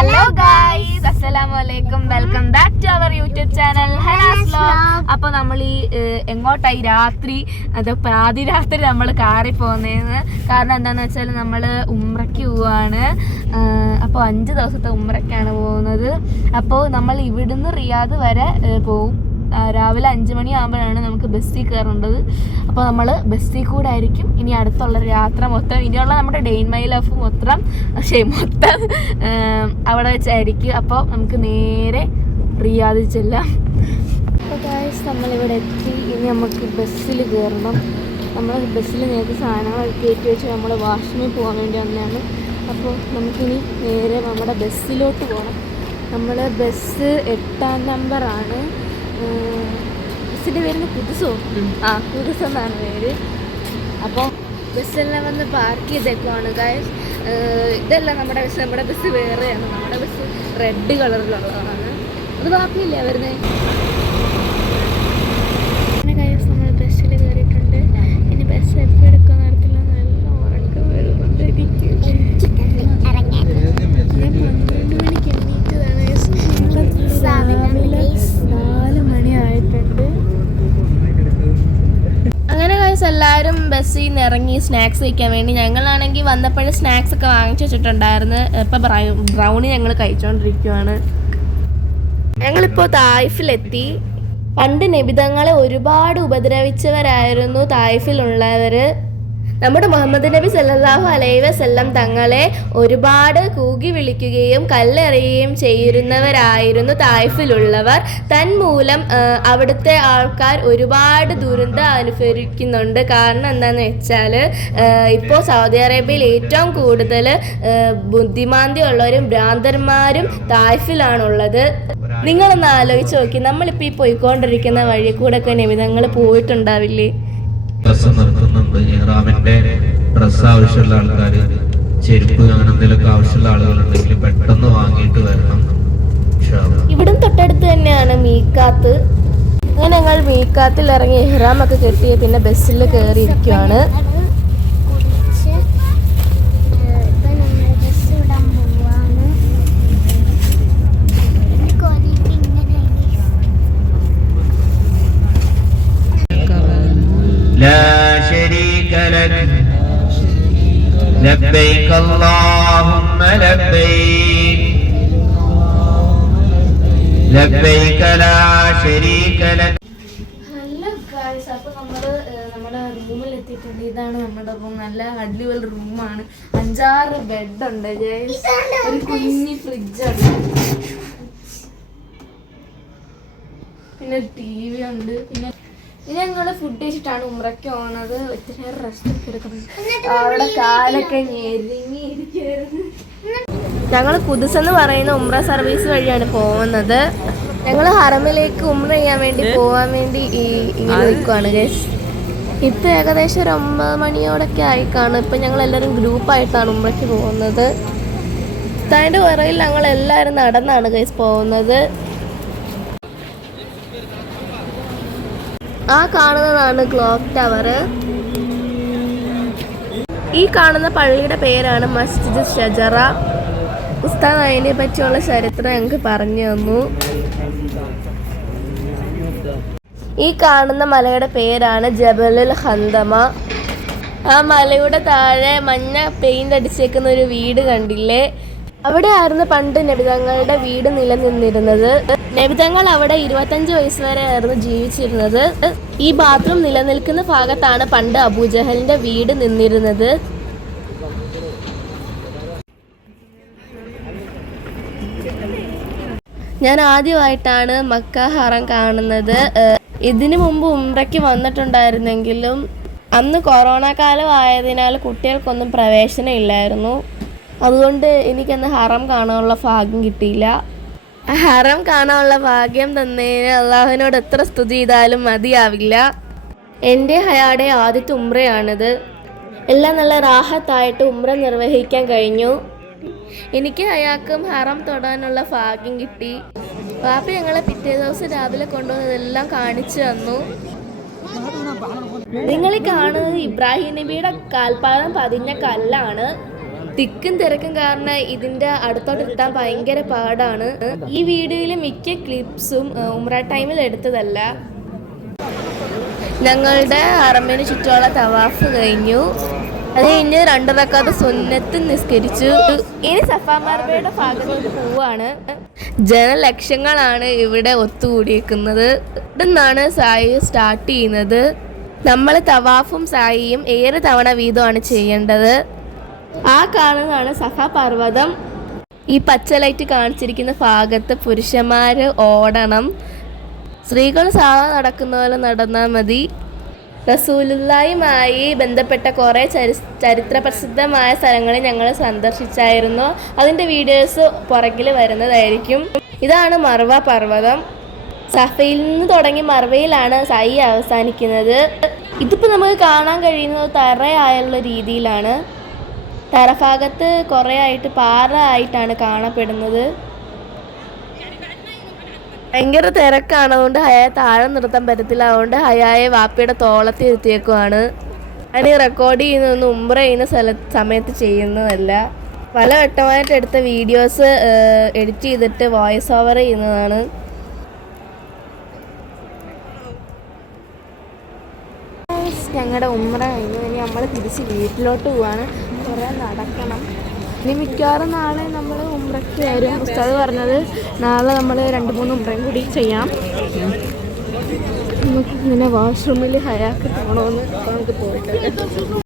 Hello guys അസ്സലാമു അലൈക്കും welcome back to our YouTube channel hello അപ്പൊ നമ്മൾ ഈ എങ്ങോട്ടായി? രാത്രി അത് പാതിരാത്രി നമ്മൾ കാറി പോകുന്നതെന്ന് കാരണം എന്താണെന്ന് വെച്ചാൽ നമ്മൾ ഉമ്രയ്ക്ക് പോവാണ്. അപ്പോൾ അഞ്ച് ദിവസത്തെ ഉമ്രയ്ക്കാണ് പോകുന്നത്. അപ്പോൾ നമ്മൾ ഇവിടുന്ന് റിയാദ് വരെ പോകും പോവും. രാവിലെ അഞ്ച് മണിയാകുമ്പോഴാണ് നമുക്ക് ബസ്സിൽ കയറേണ്ടത്. അപ്പോൾ നമ്മൾ ബസ്സിൽ കൂടെ ആയിരിക്കും. ഇനി അടുത്തുള്ള യാത്ര മൊത്തം ഇനിയുള്ള നമ്മുടെ ഡെയിൻ മൈ ലൈഫ് മൊത്തം പക്ഷേ മൊത്തം അവിടെ വെച്ചായിരിക്കും. അപ്പോൾ നമുക്ക് നേരെ റിയാദിൽ ചെല്ലാം. നമ്മളിവിടെ എത്തി. ഇനി നമുക്ക് ബസ്സിൽ കയറണം. നമ്മൾ ബസ്സിൽ നേരത്തെ സാധനങ്ങൾ കയറ്റി വെച്ച് നമ്മൾ വാഷ്റൂമിൽ പോകാൻ വേണ്ടി വന്നതാണ്. അപ്പോൾ നമുക്കിനി നേരെ നമ്മുടെ ബസ്സിലോട്ട് പോകണം. നമ്മൾ ബസ് എട്ടാം നമ്പറാണ്. ബസ്സിന്റെ പേര് പുതുസോ? ആ പുതുസ് എന്നാണ് പേര്. അപ്പോൾ ബസ്സെല്ലാം വന്ന് പാർക്ക് ചെയ്തേക്കുവാണ് ഗായസ് ഇതല്ല നമ്മുടെ ബസ് നമ്മുടെ ബസ് വേറെയാണ്. നമ്മുടെ ബസ് റെഡ് കളറിലുള്ളതാണ് അത് ബാക്കിയില്ലേ വരുന്നത് അങ്ങനെ ഗായസ് നമ്മൾ ബസ്സിൽ കയറിയിട്ടുണ്ട് ഇനി ബസ് എപ്പോൾ എടുക്കാൻ നടത്തില്ല നല്ല ഉറക്കം വരുന്നുണ്ട് എനിക്ക് ഞാൻ പന്ത്രണ്ട് മണിക്ക് എണീറ്റതാണ് guys. ഇപ്പം രാവിലെ നാല് മണി ആയിട്ടുണ്ട് അങ്ങനെ കാഴ്ച എല്ലാവരും ബസ്സിൽ നിന്ന് ഇറങ്ങി സ്നാക്സ് കഴിക്കാൻ വേണ്ടി ഞങ്ങളാണെങ്കിൽ വന്നപ്പോഴും സ്നാക്സ് ഒക്കെ വാങ്ങിച്ചു വെച്ചിട്ടുണ്ടായിരുന്നു. ഇപ്പം ബ്രൗണി ഞങ്ങൾ കഴിച്ചുകൊണ്ടിരിക്കുവാണ് ഞങ്ങളിപ്പോൾ തായ്ഫിലെത്തി. പണ്ട് നിബിതങ്ങളെ ഒരുപാട് ഉപദ്രവിച്ചവരായിരുന്നു തായ്ഫിലുള്ളവർ നമ്മുടെ മുഹമ്മദ് നബി സല്ലാഹു അലൈഹി വസല്ലം തങ്ങളെ ഒരുപാട് കൂകി വിളിക്കുകയും കല്ലെറിയുകയും ചെയ്യുന്നവരായിരുന്നു തായ്ഫിലുള്ളവർ. തന്മൂലം അവിടുത്തെ ആൾക്കാർ ഒരുപാട് ദുരന്തം അനുഭവിക്കുന്നുണ്ട്. കാരണം എന്താണെന്ന് വെച്ചാൽ ഇപ്പോൾ സൗദി അറേബ്യയിൽ ഏറ്റവും കൂടുതൽ ബുദ്ധിമാന്തിയുള്ളവരും ഭ്രാന്തന്മാരും തായ്ഫിലാണുള്ളത്. നിങ്ങളൊന്ന് ആലോചിച്ച് നോക്കി. നമ്മളിപ്പോൾ ഈ പോയിക്കൊണ്ടിരിക്കുന്ന വഴി കൂടെ ഒക്കെ നിമിതങ്ങൾ പോയിട്ടുണ്ടാവില്ലേ? ഡ്രസ് നിർത്തുന്നുണ്ട് ഇഹ്റാമിന്റെ ഡ്രസ് ആവശ്യമുള്ള ആൾക്കാർ ചെരുപ്പ് അങ്ങനെ എന്തെങ്കിലുമൊക്കെ ആവശ്യമുള്ള ആളുകളുണ്ടെങ്കിൽ പെട്ടെന്ന് വാങ്ങിയിട്ട് വരണം. ഇവിടും തൊട്ടടുത്ത് തന്നെയാണ് മീക്കാത്ത്. ഞങ്ങൾ മീക്കാത്തിൽ ഇറങ്ങി ഇഹ്റാമൊക്കെ കെട്ടി പിന്നെ ബസ്സിൽ കയറി കുടിച്ച് ഇപ്പൊ നമ്മൾ ബസ് വിടാൻ പോവാണ് എനിക്ക് ഒരിക്കലും ഇങ്ങനെ لا شريك لك لبيك اللهم لبيك لبيك لا شريك لك ഹലോ ഗായ്സ് അപ്പോൾ നമ്മൾ നമ്മുടെ റൂമിൽ എത്തിയിട്ടുണ്ട് ഇതാണ് നമ്മുടെ റൂം നല്ല അടിപൊളി റൂമാണ് അഞ്ചാറ് ബെഡ് ഉണ്ട് ഗൈസ് ഒരു കുഞ്ഞി ഫ്രിഡ്ജ് ഉണ്ട് പിന്നെ ടി വി ഉണ്ട് പിന്നെ ഇനി ഞങ്ങൾ ഫുഡ് കഴിച്ചിട്ടാണ് ഉമ്രയ്ക്ക് പോണത്. ഒത്തിരി റെസ്റ്റ് ഒക്കെ എടുക്കുന്നത് അവിടെ കാലൊക്കെ ഞെരുങ്ങി ഇരിക്കുകയായിരുന്നു ഞങ്ങൾ കുതിസെന്ന് പറയുന്ന ഉമ്ര സർവീസ് വഴിയാണ് പോകുന്നത്. ഞങ്ങൾ ഹറമിലേക്ക് ഉമ്ര ചെയ്യാൻ വേണ്ടി പോകാൻ വേണ്ടി ഈ ഇങ്ങനെ നിൽക്കുവാണ് ഗൈസ് ഇപ്പം ഏകദേശം ഒരു ഒമ്പത് മണിയോടൊക്കെ ആയി കാണും ഇപ്പം ഞങ്ങൾ എല്ലാവരും ഗ്രൂപ്പായിട്ടാണ് ഉമ്രയ്ക്ക് പോകുന്നത്. അതിന്റെ പുറകിൽ ഞങ്ങൾ എല്ലാവരും നടന്നാണ് ഗൈസ് പോകുന്നത്. ആ കാണുന്നതാണ് ക്ലോക്ക് ടവർ. ഈ കാണുന്ന പള്ളിയുടെ പേരാണ് മസ്ജിദ് ഷജറ. ഉസ്താദ് അതിനെ പറ്റിയുള്ള ചരിത്രം ഞങ്ങൾക്ക് പറഞ്ഞു തന്നു. ഈ കാണുന്ന മലയുടെ പേരാണ് ജബലുൽ ഹന്തമ ആ മലയുടെ താഴെ മഞ്ഞ പെയിന്റ് അടിച്ചേക്കുന്ന ഒരു വീട് കണ്ടില്ലേ? അവിടെ ആയിരുന്നു പണ്ട് നബിതങ്ങളുടെ വീട് നിലനിന്നിരുന്നത്. നബിതങ്ങൾ അവിടെ ഇരുപത്തഞ്ച് വയസ്സ് വരെ ആയിരുന്നു ജീവിച്ചിരുന്നത്. ഈ ബാത്റൂം നിലനിൽക്കുന്ന ഭാഗത്താണ് പണ്ട് അബൂജഹലിന്റെ വീട് നിന്നിരുന്നത്. ഞാൻ ആദ്യമായിട്ടാണ് മക്ക ഹറം കാണുന്നത്. ഇതിനു മുമ്പ് ഉംറയ്ക്ക് വന്നിട്ടുണ്ടായിരുന്നെങ്കിലും അന്ന് കൊറോണ കാലം ആയതിനാൽ കുട്ടികൾക്കൊന്നും പ്രവേശനം ഇല്ലായിരുന്നു. അതുകൊണ്ട് എനിക്കന്ന് ഹറം കാണാനുള്ള ഭാഗ്യം കിട്ടിയില്ല. ഹറം കാണാനുള്ള ഭാഗ്യം തന്നതിന് അള്ളാഹുവിനോട് എത്ര സ്തുതി ചെയ്താലും മതിയാവില്ല. എന്റെ ഹയാടെ ആദ്യത്തെ ഉമ്രയാണിത് എല്ലാം നല്ല റാഹത്തായിട്ട് ഉമ്ര നിർവഹിക്കാൻ കഴിഞ്ഞു. എനിക്ക് അയാൾക്കും ഹറം തൊടാനുള്ള ഭാഗ്യം കിട്ടി. പാപ്പി ഞങ്ങളെ പിറ്റേ ദിവസം രാവിലെ കൊണ്ടുവന്നതെല്ലാം കാണിച്ചു തന്നു. നിങ്ങൾ കാണുന്നത് ഇബ്രാഹിം നബിയുടെ കാൽപാദം പതിഞ്ഞ കല്ലാണ്. തിക്കും തിരക്കും കാരണം ഇതിന്റെ അടുത്തോട്ട് എത്താൻ ഭയങ്കര പാടാണ്. ഈ വീഡിയോയിലെ മിക്ക ക്ലിപ്സും ഉമ്ര ടൈമിൽ എടുത്തതല്ല. ഞങ്ങളുടെ അറമ്പിന് ചുറ്റുമുള്ള തവാഫ് കഴിഞ്ഞു. അത് കഴിഞ്ഞ് രണ്ടിറക്കാത്ത സുന്നത്ത് നിസ്കരിച്ചു. ഇനി സഫാ ഭാഗത്ത് പോവാണ്. ജനലക്ഷങ്ങളാണ് ഇവിടെ ഒത്തുകൂടിയിരിക്കുന്നത്. ഇവിടെ നിന്നാണ് സായി സ്റ്റാർട്ട് ചെയ്യുന്നത്. നമ്മൾ തവാഫും സായിയും ഏറെ തവണ വീതമാണ് ചെയ്യേണ്ടത്. ആ കാണുന്നതാണ് സഹാപർവതം പർവതം. ഈ പച്ച ലൈറ്റ് കാണിച്ചിരിക്കുന്ന ഭാഗത്ത് പുരുഷന്മാർ ഓടണം. സ്ത്രീകൾ സാധാ നടക്കുന്ന പോലെ നടന്നാൽ മതി. റസൂലുല്ലായുമായി ബന്ധപ്പെട്ട കുറേ ചരി ചരിത്ര പ്രസിദ്ധമായ സ്ഥലങ്ങൾ ഞങ്ങൾ സന്ദർശിച്ചായിരുന്നു. അതിന്റെ വീഡിയോസ് പുറകിൽ വരുന്നതായിരിക്കും. ഇതാണ് മർവ പർവതം. സഫയിൽ നിന്ന് തുടങ്ങി മർവയിലാണ് സൈ അവസാനിക്കുന്നത്. ഇതിപ്പോൾ നമുക്ക് കാണാൻ കഴിയുന്നത് തറയായുള്ള രീതിയിലാണ്. തറഭാഗത്ത് കുറേ ആയിട്ട് പാറ ആയിട്ടാണ് കാണപ്പെടുന്നത്. ഭയങ്കര തിരക്കാണ്. അതുകൊണ്ട് താഴെ നിർത്താൻ പറ്റത്തില്ല. അതുകൊണ്ട് ഹയായെ വാപ്പിയുടെ തോളത്തിൽ എത്തിയേക്കുവാണ് അതിന് റെക്കോർഡ് ചെയ്യുന്നതൊന്നും ഉംറ ചെയ്യുന്ന സ്ഥല സമയത്ത് ചെയ്യുന്നതല്ല. പല വട്ടമായിട്ട് എടുത്ത വീഡിയോസ് എഡിറ്റ് ചെയ്തിട്ട് വോയിസ് ഓവർ ചെയ്യുന്നതാണ്. ഞങ്ങളുടെ ഉമ്ര കഴിഞ്ഞു ഇനി നമ്മൾ തിരിച്ച് വീട്ടിലോട്ട് പോവാണ്. കുറേ നടക്കണം. ഇനി മിക്കവാറും നാളെ നമ്മൾ ഉമ്രക്ക് വരും. ഉസ്താദ് പറഞ്ഞത് നാളെ നമ്മൾ രണ്ട് മൂന്ന് ഉമ്രയും കൂടി ചെയ്യാം. നമുക്ക് ഇങ്ങനെ വാഷ്റൂമിൽ ഹയാക്ക് പോകണമെന്ന് നമുക്ക് പോയിട്ട്